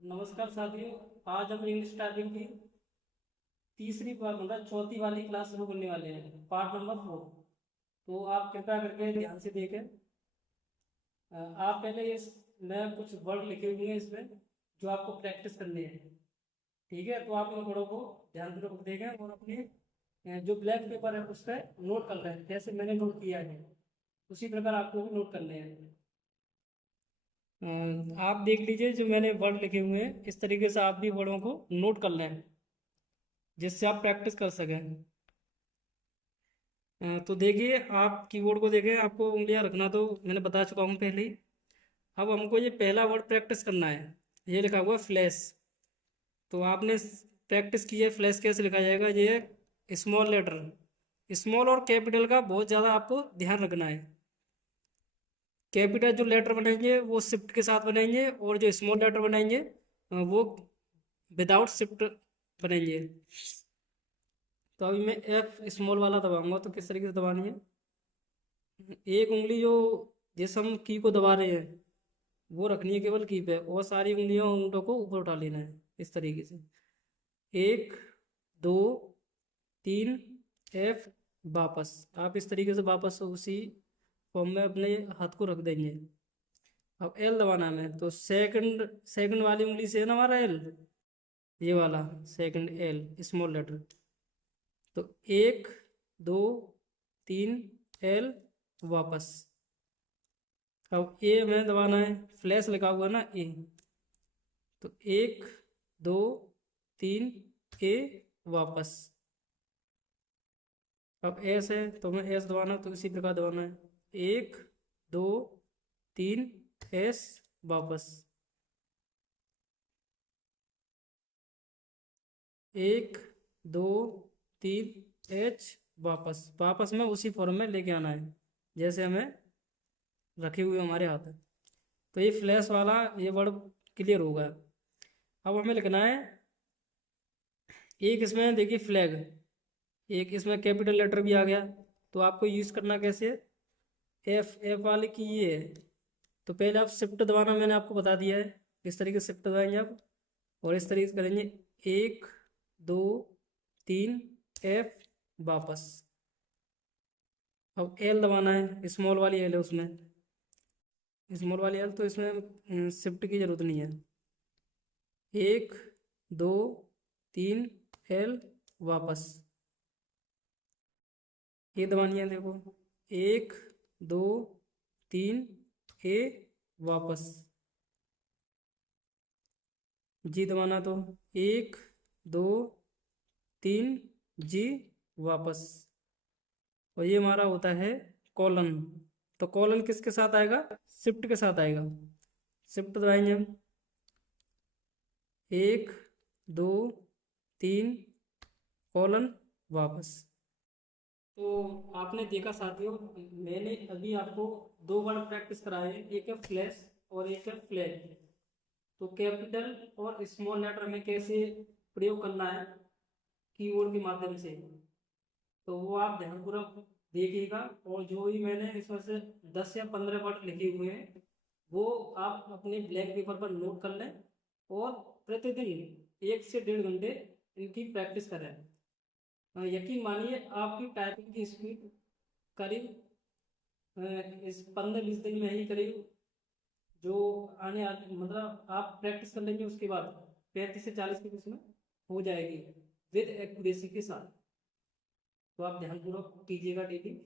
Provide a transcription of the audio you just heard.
नमस्कार साथियों। आज हम इंग्लिश टाइपिंग की तीसरी बार मतलब चौथी वाली क्लास शुरू करने वाले हैं, पार्ट नंबर 4। तो आप कृपया करके ध्यान से देखें। आप पहले इस मैं कुछ वर्ड लिखे हुए हैं इसमें जो आपको प्रैक्टिस करने हैं। ठीक है, तो आप इन वर्डों को ध्यानपूर्वक देखें और अपने जो ब्लैक पेपर है उस पर नोट कर रहे हैं, जैसे मैंने नोट किया है उसी प्रकार आपको भी नोट करने हैं। आप देख लीजिए जो मैंने वर्ड लिखे हुए हैं, इस तरीके से आप भी वर्डों को नोट कर लें जिससे आप प्रैक्टिस कर सकें। तो देखिए, आप कीबोर्ड को देखें, आपको उंगलियां रखना तो मैंने बता चुका हूँ पहले ही। अब हमको ये पहला वर्ड प्रैक्टिस करना है। ये लिखा हुआ फ्लैश। तो आपने प्रैक्टिस की है फ्लैश कैसे लिखा जाएगा। ये स्मॉल लेटर, स्मॉल और कैपिटल का बहुत ज़्यादा आपको ध्यान रखना है। कैपिटल जो लेटर बनेंगे वो शिफ्ट के साथ बनेंगे और जो स्मॉल लेटर बनेंगे वो विदाउट शिफ्ट बनेंगे। तो अभी मैं एफ स्मॉल वाला दबाऊंगा, तो किस तरीके से दबानी है। एक उंगली जो जिस हम की को दबा रहे हैं वो रखनी है केवल की पे, और सारी उंगलियों ऊँटों को ऊपर उठा लेना है इस तरीके से। एक, दो, तीन, एफ, वापस। आप इस तरीके से वापस उसी फॉर्म में अपने हाथ को रख देंगे। अब एल दबाना है, तो सेकंड सेकंड वाली उंगली से है ना हमारा एल, ये वाला सेकंड एल स्मॉल लेटर। तो एक, दो, तीन, एल, वापस। अब ए में दबाना है, फ्लैश लिखा हुआ है ना ए। तो एक, दो, तीन, ए, वापस। अब एस है तो मैं एस दबाना, तो इसी प्रकार दबाना है। एक, दो, तीन, एस, वापस। एक, दो, तीन, एच, वापस। वापस में उसी फॉर्म में लेके आना है जैसे हमें रखे हुए हमारे हाथ है। तो ये फ्लैश वाला ये वर्ड क्लियर होगा। अब हमें लिखना है एक इसमें देखिए फ्लैग, एक इसमें कैपिटल लेटर भी आ गया। तो आपको यूज़ करना कैसे, एफ एफ वाले की ये है। तो पहले आप शिफ्ट दबाना मैंने आपको बता दिया है, इस तरीके से शिफ्ट दबाएंगे आप और इस तरीके से करेंगे। एक, दो, तीन, एफ, वापस। अब एल दबाना है, स्मॉल वाली एल है उसमें, स्मॉल वाली एल, तो इसमें शिफ्ट की जरूरत नहीं है। एक, दो, तीन, एल, वापस। ये दबानी है देखो, एक, दो, तीन, ए, वापस। जी दबाना, तो एक, दो, तीन, जी, वापस। और ये हमारा होता है कॉलन। तो कॉलन किसके साथ आएगा, शिफ्ट के साथ आएगा। शिफ्ट दबाएंगे हम, एक, दो, तीन, कॉलन, वापस। तो आपने देखा साथियों, मैंने अभी आपको दो वर्ड प्रैक्टिस कराए हैं, एक है फ्लैश और एक है फ्लैग। तो कैपिटल और स्मॉल लेटर में कैसे प्रयोग करना है कीबोर्ड के माध्यम से, तो वो आप ध्यानपूर्वक देखिएगा। और जो भी मैंने इसमें से 10 या 15 वर्ड लिखे हुए हैं वो आप अपने ब्लैक पेपर पर नोट कर लें और प्रतिदिन 1 से 1.5 घंटे इनकी प्रैक्टिस करें। यकीन मानिए आपकी टाइपिंग की स्पीड करीब इस 15-20 दिन में ही करीब जो आने आने मतलब आप प्रैक्टिस कर लेंगे उसके बाद 35 से 40 के बीच में हो जाएगी विद एक्यूरेसी के साथ। तो आप ध्यानपूर्वक कीजिएगा डेली।